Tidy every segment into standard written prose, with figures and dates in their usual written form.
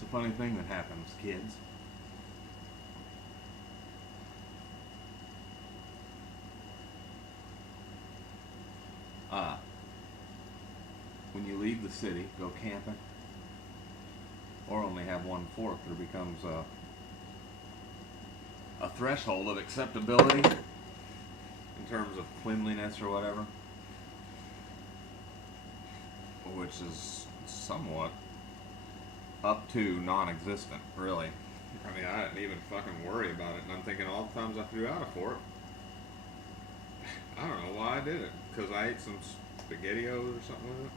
It's a funny thing that happens, kids. Uh, when you leave the city, go camping, or only have one fork, there becomes a threshold of acceptability in terms of cleanliness or whatever, which is somewhat up to non-existent, really. I mean, I didn't even fucking worry about it, and I'm thinking all the times I threw out a fork, I don't know why I did it. Because I ate some SpaghettiOs or something with it.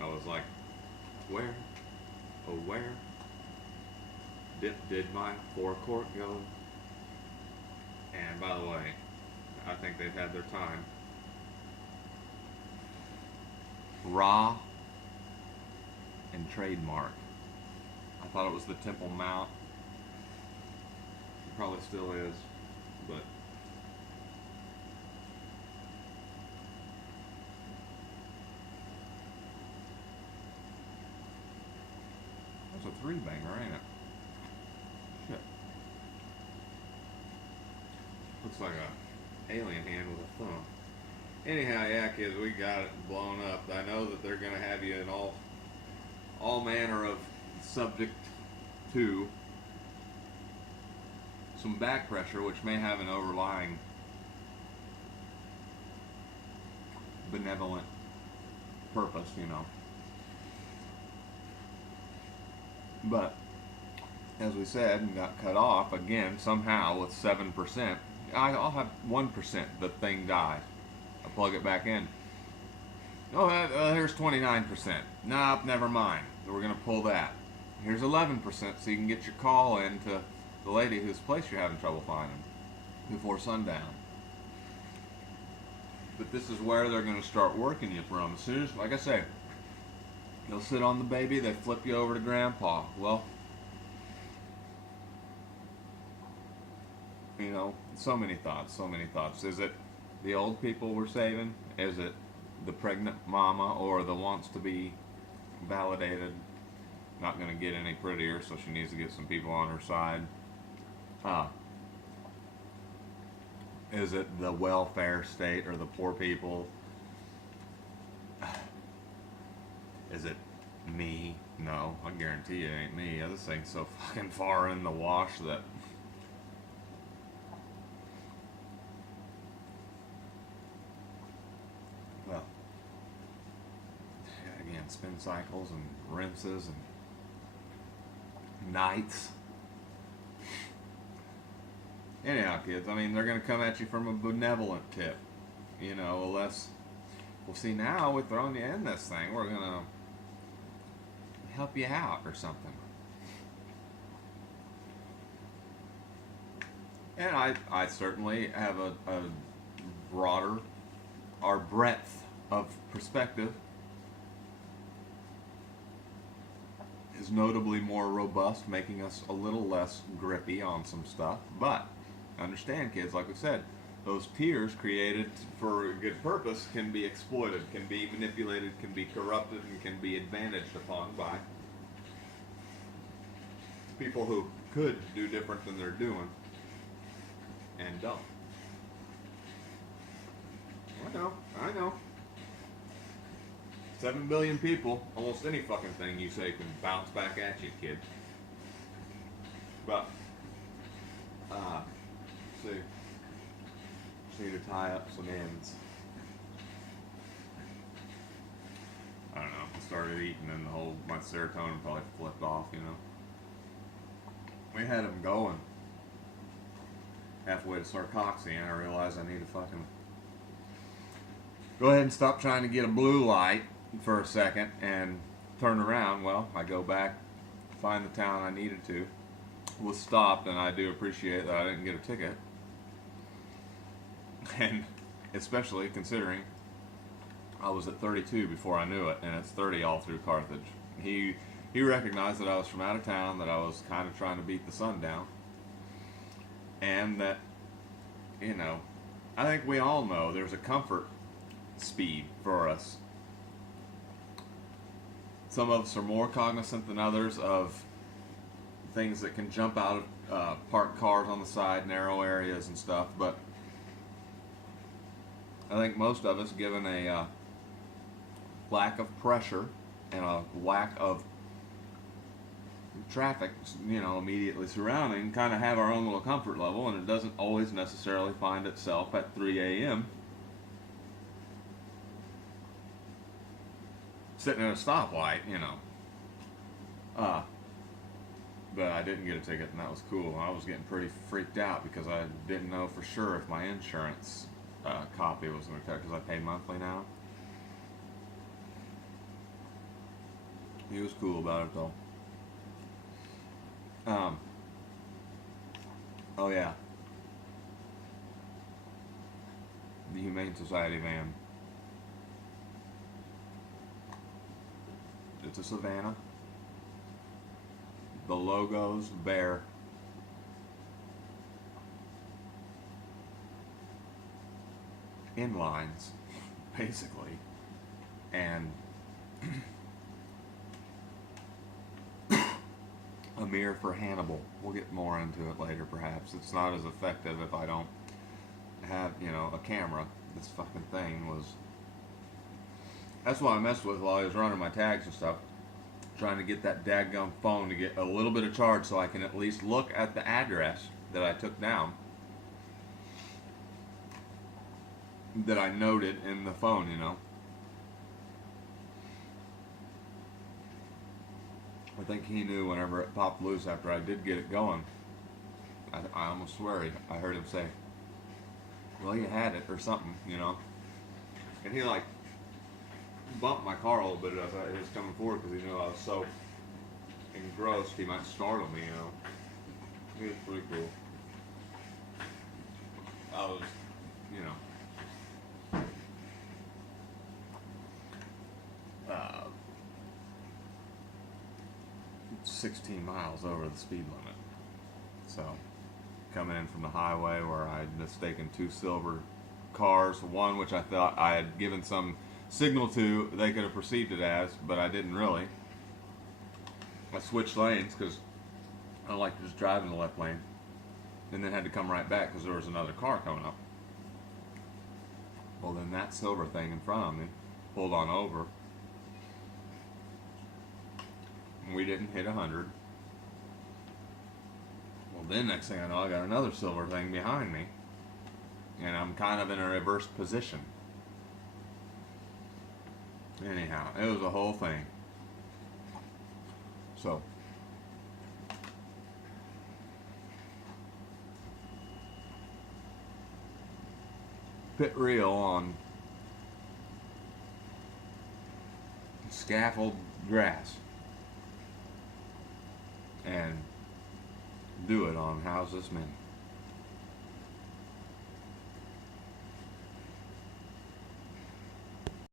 I was like, where, oh where, did my forecork go? And by the way, I think they've had their time. Raw and trademark. I thought it was the Temple Mount. It probably still is, but that's a three banger, ain't it? Shit. Looks like a alien hand with a thumb. Anyhow, yeah, kids, we got it blown up. I know that they're gonna have you in all manner of subject to some back pressure, which may have an overlying benevolent purpose, you know. But as we said, and got cut off again somehow with 7%. I'll have 1%. The thing dies. I plug it back in. Oh, here's 29%. Nope, never mind. We're gonna pull that. Here's 11%, so you can get your call in to the lady whose place you're having trouble finding before sundown. But this is where they're gonna start working you from. As soon as, like I say, you'll sit on the baby, they flip you over to grandpa. Well, you know, so many thoughts, so many thoughts. Is it the old people we're saving? Is it the pregnant mama or the wants to be validated? Not going to get any prettier, so she needs to get some people on her side. Uh, is it the welfare state or the poor people? Is it me? No, I guarantee you it ain't me. This thing's so fucking far in the wash that well, again, spin cycles and rinses and nights. Anyhow, kids, I mean, they're going to come at you from a benevolent tip. You know, unless, well, see, now we're throwing you in this thing. We're going to help you out or something. And I certainly have a broader, our breadth of perspective is notably more robust, making us a little less grippy on some stuff. But understand, kids, like we said, those tiers created for a good purpose can be exploited, can be manipulated, can be corrupted, and can be advantaged upon by people who could do different than they're doing and don't. I know. 7 billion people, almost any fucking thing you say can bounce back at you, kid. But, see. Just need to tie up some ends. I don't know. I started eating and my serotonin probably flipped off, you know. We had them going halfway to Sarcoxy, and I realized I need to fucking go ahead and stop trying to get a blue light for a second and turn around. Well, I go back, find the town I needed to, was stopped, and I do appreciate that I didn't get a ticket. And especially considering I was at 32 before I knew it, and it's 30 all through Carthage. He recognized that I was from out of town, that I was kind of trying to beat the sun down, and that, you know, I think we all know there's a comfort speed for us some of us are more cognizant than others of things that can jump out of parked cars on the side, narrow areas and stuff. But I think most of us, given a lack of pressure and a lack of traffic, immediately surrounding, kind of have our own little comfort level, and it doesn't always necessarily find itself at 3 a.m. sitting at a stoplight. But I didn't get a ticket, and that was cool. I was getting pretty freaked out because I didn't know for sure if my insurance copy was going to cut, because I pay monthly now. He was cool about it though. Oh yeah, the Humane Society van. It's a Savannah. The logo's bear. Inlines, basically. And a mirror for Hannibal. We'll get more into it later, perhaps. It's not as effective if I don't have, a camera. This fucking thing was... That's what I messed with while I was running my tags and stuff. Trying to get that dadgum phone to get a little bit of charge so I can at least look at the address that I took down, that I noted in the phone, I think he knew whenever it popped loose after I did get it going. I almost swear I heard him say, well, you had it, or something, And he, bumped my car a little bit as he was coming forward, because he knew I was so engrossed he might startle me, It was pretty cool. I was, 16 miles over the speed limit. So, coming in from the highway where I had mistaken two silver cars, one which I thought I had given some signal to, they could have perceived it as, but I didn't really. I switched lanes because I don't like to just drive in the left lane, and then had to come right back because there was another car coming up. Well, then that silver thing in front of me pulled on over. We didn't hit 100. Well, then next thing I know, I got another silver thing behind me, and I'm kind of in a reverse position. Anyhow, it was a whole thing. So, pit reel on scaffold grass, and do it on How's This Many.